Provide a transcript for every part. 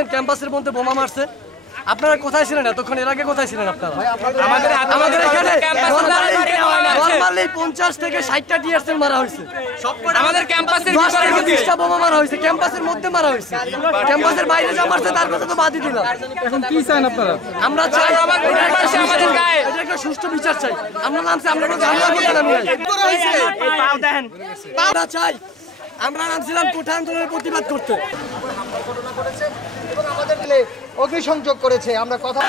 দেখছেন ক্যাম্পাসের মধ্যে বোমা মারছে। আপনারা কোথায় ছিলেন এতক্ষণ? এর আগে কোথায় ছিলেন আপনারা? আমাদের এখানে নরমালি 50 থেকে 60টা টিয়ারশেল মারা হয়েছে। আমাদের ক্যাম্পাসের 10 থেকে 20টা বোমা মারা হয়েছে, ক্যাম্পাসের মধ্যে মারা হয়েছে। ক্যাম্পাসের বাইরে যা মারছে তার কথা তো বাদই দিলাম। এখন কি চান আপনারা? আমরা চাই এটা একটা সুষ্ঠু বিচার চাই। আমরা নামছি, আমরা কোনো ঝামেলা করতে নামি নাই। আমরা চাই, আমরা নামছিলাম কোঠা আন্দোলনের প্রতিবাদ করতে। ঘটনা করেছে এবং আমাদের অগ্নিসংযোগ করেছে। আমরা কথা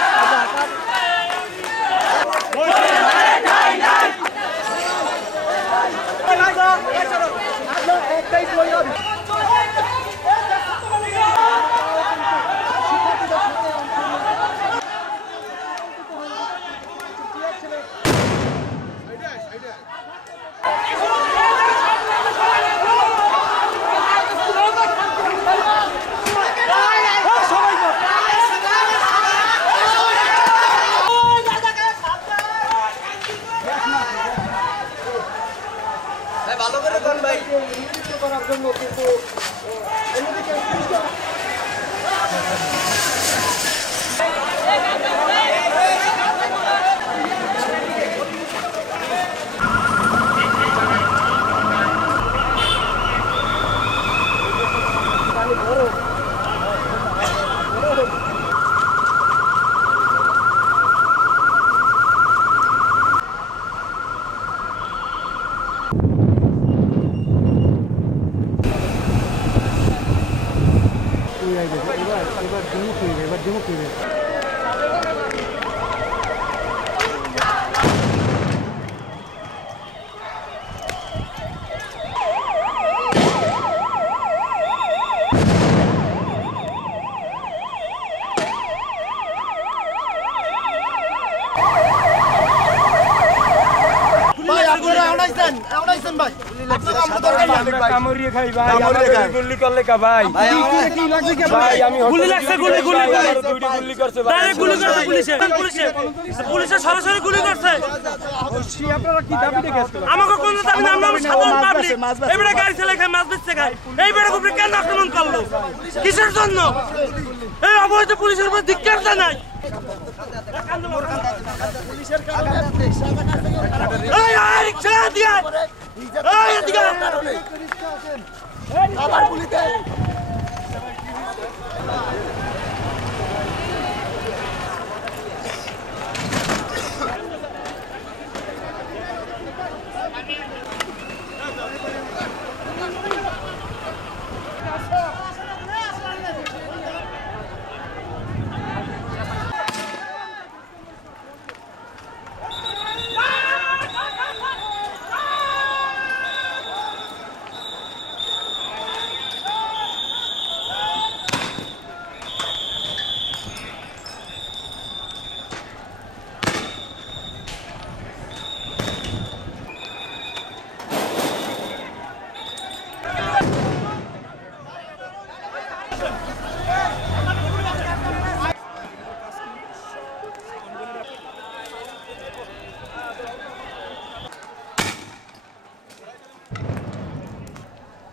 করার জন্য কিন্তু সরাসরি গুলি করছে। আমাকে কোন দাবি না, আমরা সাধারণ পাবলিক। এইবারে গাড়ি চালাই খাই, মাছ বেচতে খাই। এইবারে উপরে কেন আক্রমণ করলো? কিসের জন্য? এই অবৈধ পুলিশের উপর ধিক্কার জানাই।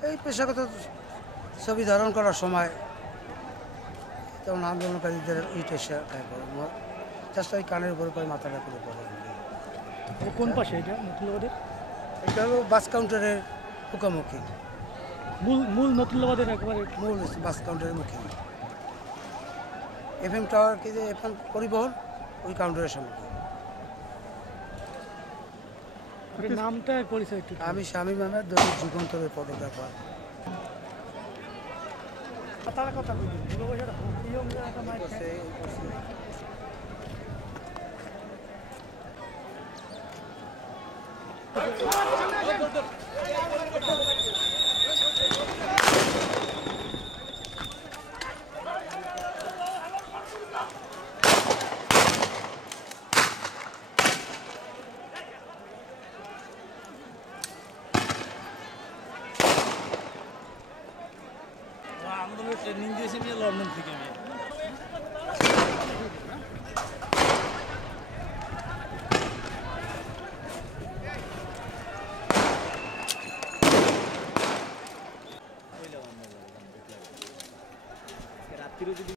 এই পেশাগত ছবি ধারণ করার সময় যেমন আন্দোলনকারীদের ইট এসে জাস্ট ওই কানের উপরে পরে মাথাটা করে পড়ে। কোন পাশে এটা নতুনবাদের? এটা হলো বাস কাউন্টারের মুখোমুখি, মূল নতুনবাদের একবারে মূল বাস কাউন্টারের মুখে। FM টাওয়ার কি যে FM পরিবহন ওই কাউন্টারের সামনে। নামটা পরিচয় একটু। আমি শামীম আহমেদ, দৈনিক যুগান্তরের ফটোগ্রাফার। কথা